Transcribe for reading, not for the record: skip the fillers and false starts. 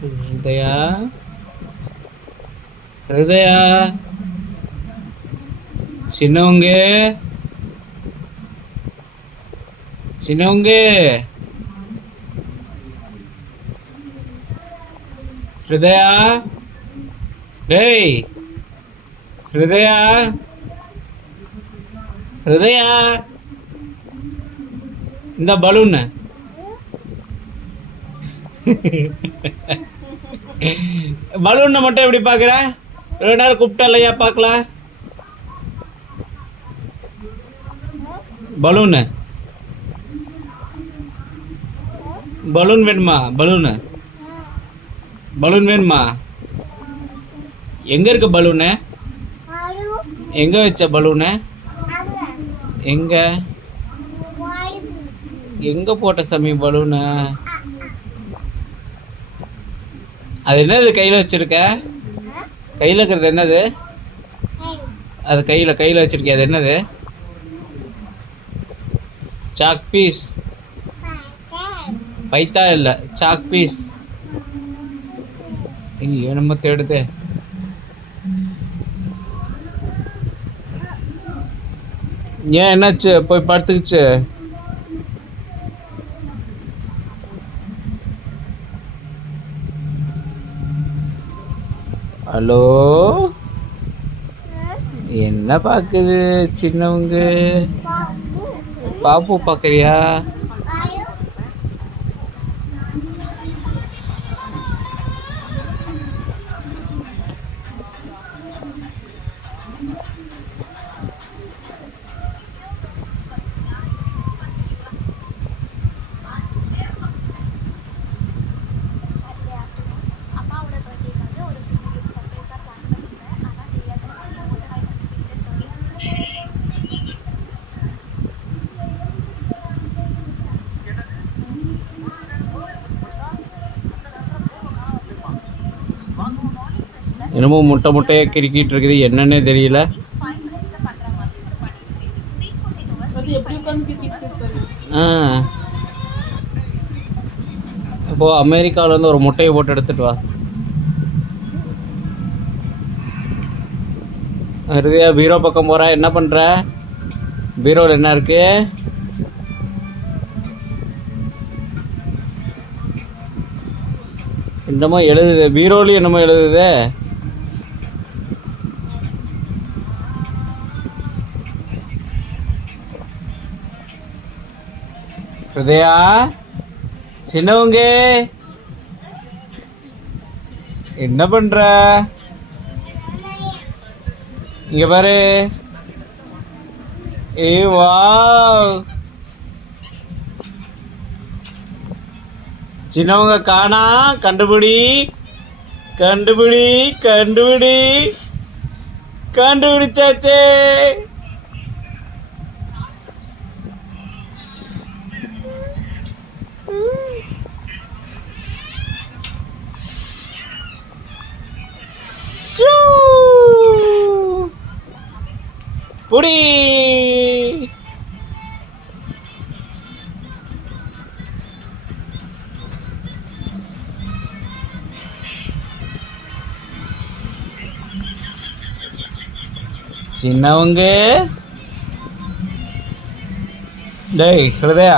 ஹிருதயா, ஹிருதயா, சின்னவங்க, சின்னவங்க, ஹிருதயா, டேய், ஹிருதயா, ஹிருதயா, இந்த பலூன் பலூனை மட்டும் எப்படி பார்க்குற? ரெண்டு நேரம் கூப்பிட்டா இல்லையா பார்க்கலாம். பலூனு பலூன் வேணுமா? பலூனு பலூன் வேணுமா? எங்கே இருக்க பலூனு? எங்கே வச்ச பலூனு? எங்கே எங்கே போட்ட சாமி பலூனு? அது என்னது கையில் வச்சுருக்க? கையில் இருக்கிறது என்னது? அது கையில் வச்சுருக்கே, அது என்னது? Chalk piece. பைத்தா இல்லை, சாக் பீஸ். என்னமோ தேடுதே. ஏன் என்னாச்சு? போய் படுத்துக்குச்சு. ஹலோ, என்ன பார்க்குது சின்னவங்க? பாப்பு பார்க்குறியா? என்னமோ முட்டையாக கிரிக்கிட்டு இருக்குது, என்னன்னே தெரியல. இப்போ அமெரிக்காவிலேருந்து ஒரு முட்டையை போட்டு எடுத்துட்டு வா. ஹிருதயா பீரோ பக்கம் போகிறா. என்ன பண்ணுற? பீரோவில் என்ன இருக்கு? என்னமோ எழுதுது பீரோலையும், என்னமோ எழுதுது. ஹிருதயா, சின்னவங்க, என்ன பண்ற? இங்க பாரு. வாவ், சின்னவங்க காணா. கண்டுபிடி, கண்டுபிடி, கண்டுபிடி, கண்டுபிடிச்சாச்சே. புடி. சின்னவங்க, டேய் ஹிருதயா,